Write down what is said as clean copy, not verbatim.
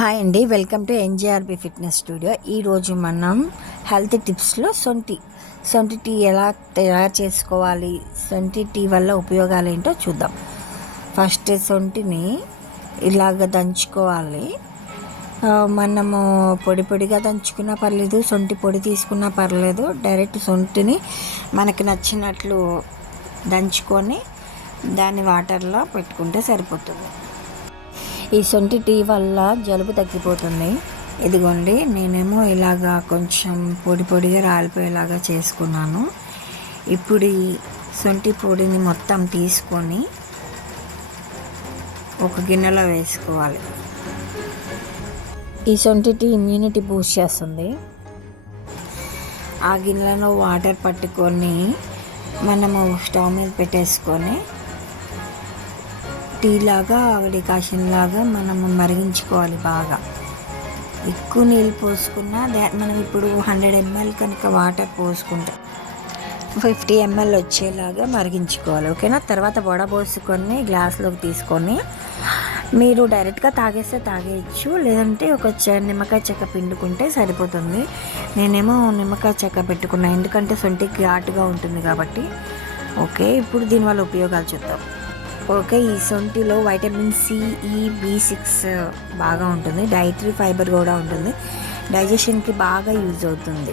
Hi అండి, welcome to ఎన్జేఆర్బి fitness studio. ఈరోజు మనం హెల్త్ టిప్స్లో సొంటి టీ ఎలా తయారు చేసుకోవాలి, సొంటి టీ వల్ల ఉపయోగాలు ఏంటో చూద్దాం. ఫస్ట్ సొంటిని ఇలాగ దంచుకోవాలి. మనము పొడిగా దంచుకున్నా పర్లేదు, సొంటి పొడి తీసుకున్నా పర్లేదు. డైరెక్ట్ సొంటిని మనకి నచ్చినట్లు దంచుకొని దాన్ని వాటర్లో పెట్టుకుంటే సరిపోతుంది. ఈ సొంటి టీ వల్ల జలుబు తగ్గిపోతుంది. ఇదిగోండి, నేనేమో ఇలాగా కొంచెం పొడిగా రాలిపోయేలాగా చేసుకున్నాను. ఇప్పుడు ఈ సొంటి పొడిని మొత్తం తీసుకొని ఒక గిన్నెలో వేసుకోవాలి. ఈ సొంటి టీ ఇమ్యూనిటీ బూస్ట్ చేస్తుంది. ఆ గిన్నెలో వాటర్ పట్టుకొని మనము స్టవ్ మీద పెట్టేసుకొని టీ లాగా డికాషన్ లాగా మనము మరిగించుకోవాలి. బాగా ఎక్కువ నీళ్ళు పోసుకున్నా మనం ఇప్పుడు 100 ml కనుక వాటర్ పోసుకుంటే 50 ml వచ్చేలాగా మరిగించుకోవాలి. ఓకేనా? తర్వాత వడబోసుకొని గ్లాస్లోకి తీసుకొని మీరు డైరెక్ట్గా తాగేస్తే తాగేయచ్చు, లేదంటే ఒక నిమ్మకాయ చెక్క పిండుకుంటే సరిపోతుంది. నేనేమో నిమ్మకాయ చెక్క పెట్టుకున్నాను, ఎందుకంటే సొంటికి ఘాటుగా ఉంటుంది కాబట్టి. ఓకే, ఇప్పుడు దీనివల్ల ఉపయోగాలు చూద్దాం. ఓకే, ఈ సొంటిలో వైటమిన్ సి, ఈ, B6 బాగా ఉంటుంది. డైటరీ ఫైబర్ కూడా ఉంటుంది. డైజెషన్కి బాగా యూజ్ అవుతుంది.